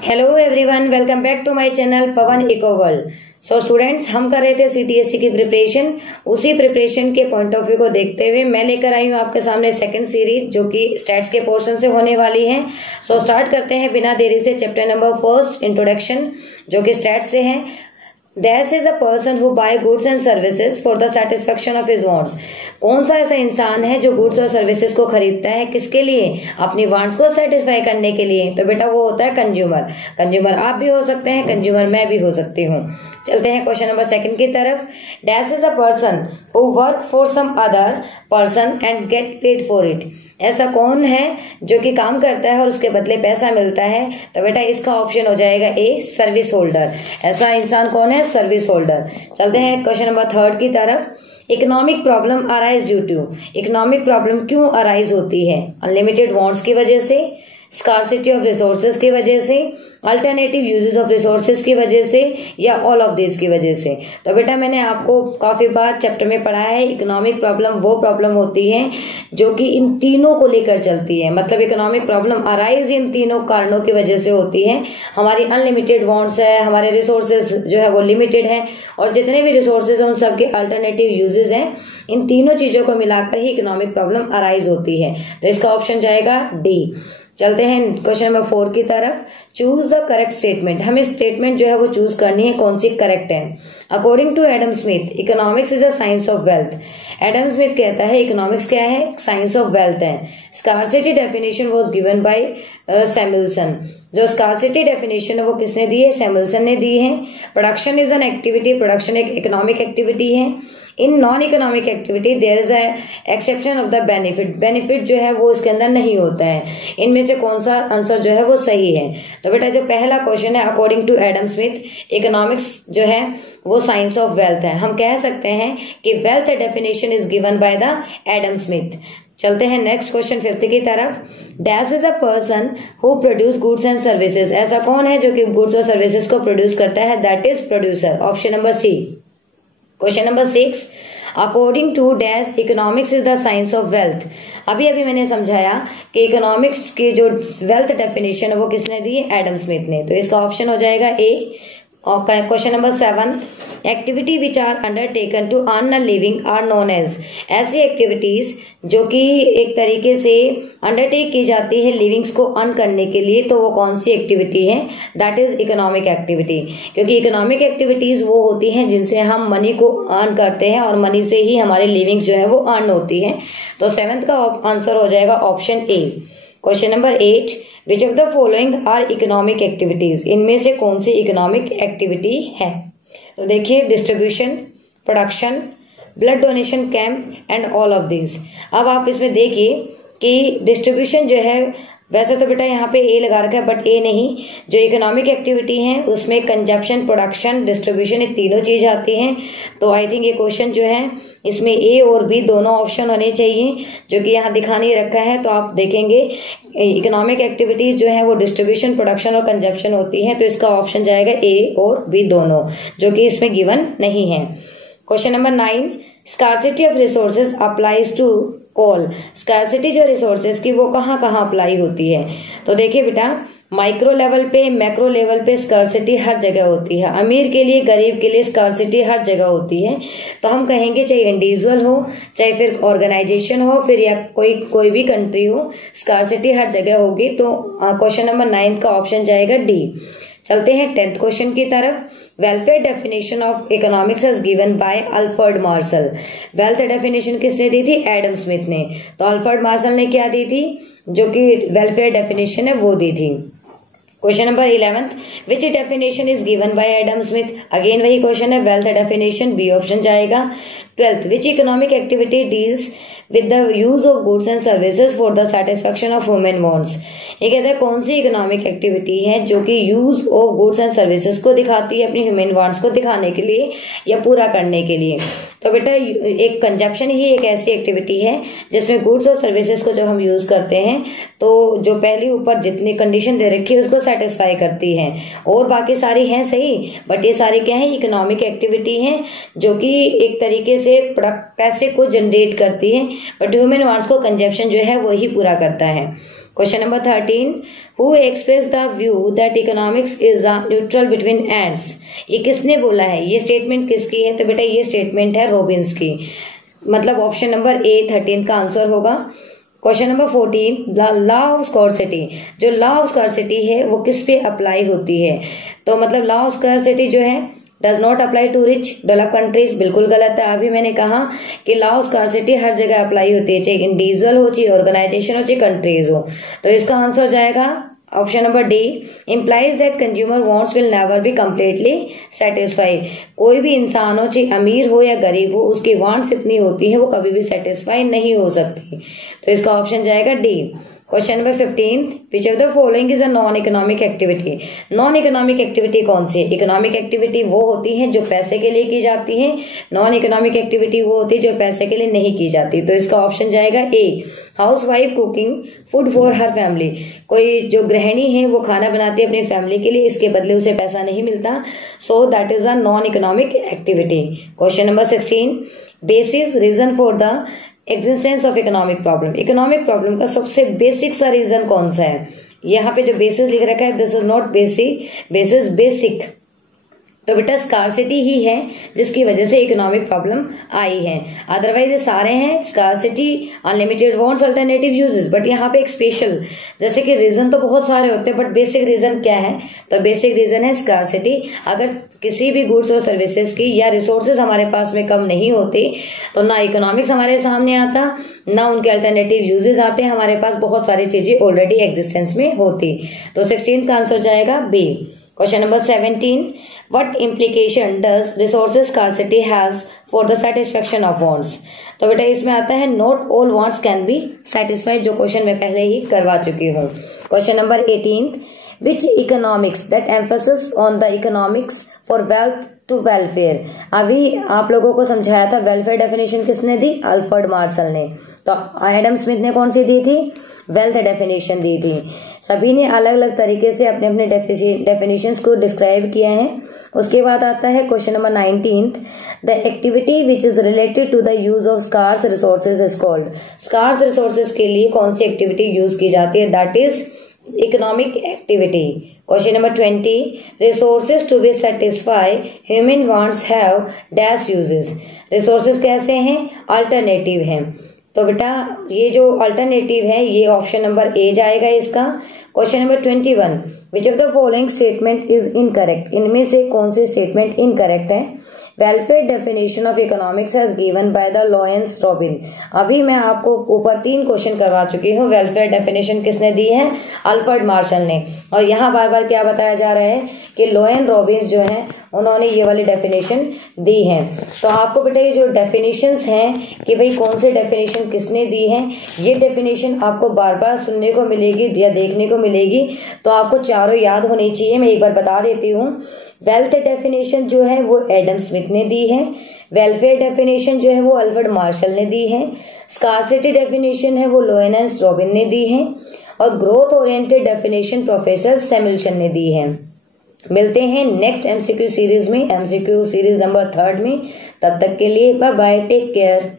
Hello everyone, welcome back to my channel Pavan eco world. So students, हम कर रहे थे सीटीएससी की प्रिपरेशन। उसी प्रिपरेशन के पॉइंट ऑफ व्यू को देखते हुए मैं लेकर आई हूँ आपके सामने सेकंड सीरीज, जो कि स्टैट्स के पोर्शन से होने वाली है। सो स्टार्ट करते हैं बिना देरी से चैप्टर नंबर फर्स्ट, इंट्रोडक्शन, जो कि स्टैट्स से है। Dash is a person who buy goods and services for the satisfaction of his wants। कौन सा ऐसा इंसान है जो गुड्स और सर्विसेज को खरीदता है, किसके लिए? अपनी वांट्स को सेटिस्फाई करने के लिए। तो बेटा वो होता है कंज्यूमर। कंज्यूमर आप भी हो सकते हैं, कंज्यूमर मैं भी हो सकती हूँ। चलते हैं क्वेश्चन नंबर सेकंड की तरफ। Dash is a person who work for some other person and get paid for it. ऐसा कौन है जो कि काम करता है और उसके बदले पैसा मिलता है? तो बेटा इसका ऑप्शन हो जाएगा ए, सर्विस होल्डर। ऐसा इंसान कौन है? Service holder. चलते हैं क्वेश्चन नंबर थर्ड की तरफ। Economic problem arise due to. Economic problem क्यों अराइज होती है? अनलिमिटेड वांट्स की वजह से, स्कार्सिटी ऑफ रिसोर्सेज की वजह से, अल्टरनेटिव यूजेस ऑफ रिसोर्सेज की वजह से, या ऑल ऑफ दिस की वजह से। तो बेटा मैंने आपको काफी बार चैप्टर में पढ़ा है, इकोनॉमिक प्रॉब्लम वो प्रॉब्लम होती है जो कि इन तीनों को लेकर चलती है। मतलब इकोनॉमिक प्रॉब्लम अराइज इन तीनों कारणों की वजह से होती है। हमारी अनलिमिटेड वांट्स है, हमारे रिसोर्सेज जो है वो लिमिटेड है, और जितने भी रिसोर्सेज हैं उन सबके अल्टरनेटिव यूजेस हैं। इन तीनों चीजों को मिलाकर ही इकोनॉमिक प्रॉब्लम अराइज होती है। तो इसका ऑप्शन जाएगा डी। चलते हैं क्वेश्चन नंबर 4 की तरफ। Choose the correct statement. हमें स्टेटमेंट जो है वो चूज करनी है, कौन सी करेक्ट है। According to Adam Smith, economics is a science of wealth. Adam Smith कहता है इकोनॉमिक्स क्या है? साइंस ऑफ वेल्थ है। Scarcity definition was given by Samuelson. जो स्कार्सिटी डेफिनेशन है वो किसने दी है? सैमुएल्सन ने दी है। Production is an activity. Production एक इकोनॉमिक एक्टिविटी है। In non economic activity there is exception of the benefit. Benefit जो है वो इसके अंदर नहीं होता है। इनमें से कौन सा आंसर जो है वो सही है? तो बेटा जो पहला क्वेश्चन है, according to Adam Smith, economics जो है वो साइंस ऑफ वेल्थ है। हम कह सकते हैं कि wealth definition is given by the Adam Smith. चलते हैं नेक्स्ट क्वेश्चन फिफ्थ की तरफ। Dash is a person who produce goods and services. ऐसा कौन है जो कि गुड्स और सर्विसेज को प्रोड्यूस करता है? That is producer. Option number C. Question number 6, according to dash economics is the science of wealth. अभी मैंने समझाया कि इकोनॉमिक्स की जो वेल्थ डेफिनेशन है वो किसने दी है? एडम स्मिथ ने। तो इसका ऑप्शन हो जाएगा ए। और question number 7, activity which are undertaken to earn a living are known as. ऐसी एक्टिविटीज जो कि एक तरीके से अंडरटेक की जाती है लिविंग्स को अर्न करने के लिए, तो वो कौन सी एक्टिविटी है? That is economic activity. क्योंकि इकोनॉमिक एक्टिविटीज वो होती हैं जिनसे हम मनी को अर्न करते हैं, और मनी से ही हमारी लिविंग्स जो है वो अर्न होती है। तो 7th का आंसर हो जाएगा option A. Question number 8, which of the following are economic activities. इनमें से कौन सी इकोनॉमिक एक्टिविटी है? तो देखिए, distribution, production, blood donation camp and all of this. अब आप इसमें देखिए कि डिस्ट्रीब्यूशन जो है, वैसे तो बेटा यहाँ पे ए लगा रखा है, बट ए नहीं। जो इकोनॉमिक एक्टिविटी है उसमें कंजप्शन, प्रोडक्शन, डिस्ट्रीब्यूशन, ये तीनों चीज आती हैं। तो आई थिंक ये क्वेश्चन जो है इसमें ए और बी दोनों ऑप्शन होने चाहिए, जो कि यहाँ दिखा नहीं रखा है। तो आप देखेंगे इकोनॉमिक एक्टिविटीज जो है वो डिस्ट्रीब्यूशन, प्रोडक्शन और कंजप्शन होती है। तो इसका ऑप्शन जाएगा ए और बी दोनों, जो कि इसमें गिवन नहीं है। Question number 9, scarcity of resources applies to all. Scarcity जो रिसोर्सेज की वो कहाँ कहाँ अप्लाई होती है? तो देखिए बेटा, माइक्रो लेवल पे, मैक्रो लेवल पे स्कार्सिटी हर जगह होती है। अमीर के लिए, गरीब के लिए स्कार्सिटी हर जगह होती है। तो हम कहेंगे चाहे इंडिविजुअल हो, चाहे फिर ऑर्गेनाइजेशन हो, फिर या कोई भी कंट्री हो, स्कार्सिटी हर जगह होगी। तो क्वेश्चन नंबर 9 का ऑप्शन जाएगा डी। चलते हैं 10th क्वेश्चन की तरफ। Welfare definition of economics is given by Alfred Marshall. Wealth definition किसने दी थी? एडम स्मिथ ने। तो अल्फ्रेड मार्शल ने क्या दी थी? जो कि वेलफेयर डेफिनेशन है वो दी थी। Question number 11, which definition is given by Adam Smith. Again वही क्वेश्चन है, वेल्थ डेफिनेशन, बी ऑप्शन जाएगा। 12th, which economic activity deals with the use of goods and services for the satisfaction of human wants. ये कहते हैं कौन सी economic activity है जो कि use of goods and services को दिखाती है, अपनी ह्यूमन वांट्स को दिखाने के लिए या पूरा करने के लिए। तो बेटा एक कंजप्शन ही एक ऐसी एक्टिविटी है जिसमें गुड्स और सर्विसेज को जब हम यूज करते हैं तो जो पहली ऊपर जितनी कंडीशन दे रखी है उसको सेटिस्फाई करती है, और बाकी सारी हैं सही, बट ये सारी क्या है? इकोनॉमिक एक्टिविटी है जो कि एक तरीके से पैसे को जनरेट करती है, बट ह्यूमन वांट्स को कंजप्शन जो है वो ही पूरा करता है। Question number 13, who express the view that economics is neutral between ends. ये किसने बोला है, ये स्टेटमेंट किसकी है? तो बेटा ये स्टेटमेंट है रॉबिन्स की, मतलब ऑप्शन नंबर ए 13 का आंसर होगा। Question number 14, law of scarcity. जो लॉ ऑफ स्कॉर्सिटी है वो किस पे अप्लाई होती है? तो मतलब लॉ ऑफ स्कॉर्सिटी जो है does not apply to rich develop countries, बिल्कुल गलत है। अभी मैंने कहा कि लॉ ऑफ स्कॉर्सिटी हर जगह अप्लाई होती है, चाहे इंडिविजुअल हो, चाहे ऑर्गेनाइजेशन हो, चाहे कंट्रीज हो। तो इसका आंसर जाएगा option number D, implies that consumer wants will never be completely satisfy. कोई भी इंसान हो, चाहे अमीर हो या गरीब हो, उसकी वांट्स इतनी होती है वो कभी भी सेटिस्फाई नहीं हो सकती। तो इसका ऑप्शन जाएगा D. Question number 15, which of the following is a non economic activity. Non economic activity कौन सी है? इकोनॉमिक एक्टिविटी वो होती है जो पैसे के लिए की जाती है, नॉन इकोनॉमिक एक्टिविटी वो होती है जो पैसे के लिए नहीं की जाती। तो इसका ऑप्शन जाएगा A, house wife cooking food for her family. कोई जो गृहिणी है वो खाना बनाती है अपनी फैमिली के लिए, इसके बदले उसे पैसा नहीं मिलता, so that is a non economic activity. Question number 16, basis reason for the existence of economic problem. Economic problem का सबसे बेसिक सा रीजन कौन सा है? यहाँ पे जो बेसिस लिख रखा है, this is not basic, basis basic. तो बेटा स्कार्सिटी ही है जिसकी वजह से इकोनॉमिक प्रॉब्लम आई है, अदरवाइज ये सारे हैं scarcity, unlimited wants, alternative uses. But यहाँ पे एक स्पेशल, जैसे कि रीजन तो बहुत सारे होते हैं बट बेसिक रीजन क्या है? तो बेसिक रीजन है स्कार्सिटी। अगर किसी भी गुड्स और सर्विसेज की या रिसोर्सेज हमारे पास में कम नहीं होते तो ना इकोनॉमिक्स हमारे सामने आता, ना उनके अल्टरनेटिव यूजेस आते, हमारे पास बहुत सारी चीजें ऑलरेडी एग्जिस्टेंस में होती। तो 16 का आंसर जाएगा B. Question number 17, what implication does resources scarcity has for the satisfaction of wants। तो बेटा इसमें आता है not all wants can be satisfied, जो क्वेश्चन मैं पहले ही करवा चुकी हूँ। Question number 18, which economics that emphasis on the economics for wealth to welfare। अभी आप लोगों को समझाया था वेलफेयर डेफिनेशन किसने दी? अल्फ्रेड मार्शल ने। तो एडम स्मिथ ने कौन सी दी थी? वेल्थ डेफिनेशन दी थी। सभी ने अलग अलग तरीके से अपने अपने डेफिनेशंस को डिस्क्राइब किया है। उसके बाद आता है question number 19, the activity which is related to the use of scarce resources is called. Scarce resources के लिए कौन सी एक्टिविटी यूज की जाती है? That is economic activity. Question number 20, resources to be satisfy human wants have dash uses. Resources कैसे हैं? Alternative हैं। तो बेटा ये जो अल्टरनेटिव है ये ऑप्शन नंबर ए जाएगा इसका। Question number 21, which of the following statement is incorrect. इनमें से कौन सी स्टेटमेंट इनकरेक्ट है? Welfare definition of economics has given by the Lawrence robin. अभी मैं आपको ऊपर 3 क्वेश्चन करवा चुकी हूँ। वेलफेयर डेफिनेशन किसने दी है? अल्फ्रेड मार्शल ने। और यहाँ बार बार क्या बताया जा रहा है कि लॉरेंस रॉबिन्स जो है उन्होंने ये वाली डेफिनेशन दी है। तो आपको बेटा ये जो डेफिनेशंस हैं कि भाई कौन से डेफिनेशन किसने दी है, ये डेफिनेशन आपको बार बार सुनने को मिलेगी या देखने को मिलेगी, तो आपको चारों याद होनी चाहिए। मैं एक बार बता देती हूँ। वेल्थ डेफिनेशन जो है वो एडम स्मिथ ने दी है, वेलफेयर डेफिनेशन जो है वो अल्फ्रेड मार्शल ने दी है, स्कार्सिटी डेफिनेशन है वो लॉरेंस रॉबिन ने दी है, और ग्रोथ ओरिएंटेड डेफिनेशन प्रोफेसर सैमुएल्सन ने दी है। मिलते हैं नेक्स्ट एमसीक्यू सीरीज में, एमसीक्यू सीरीज नंबर 3 में। तब तक के लिए बाय बाय, टेक केयर।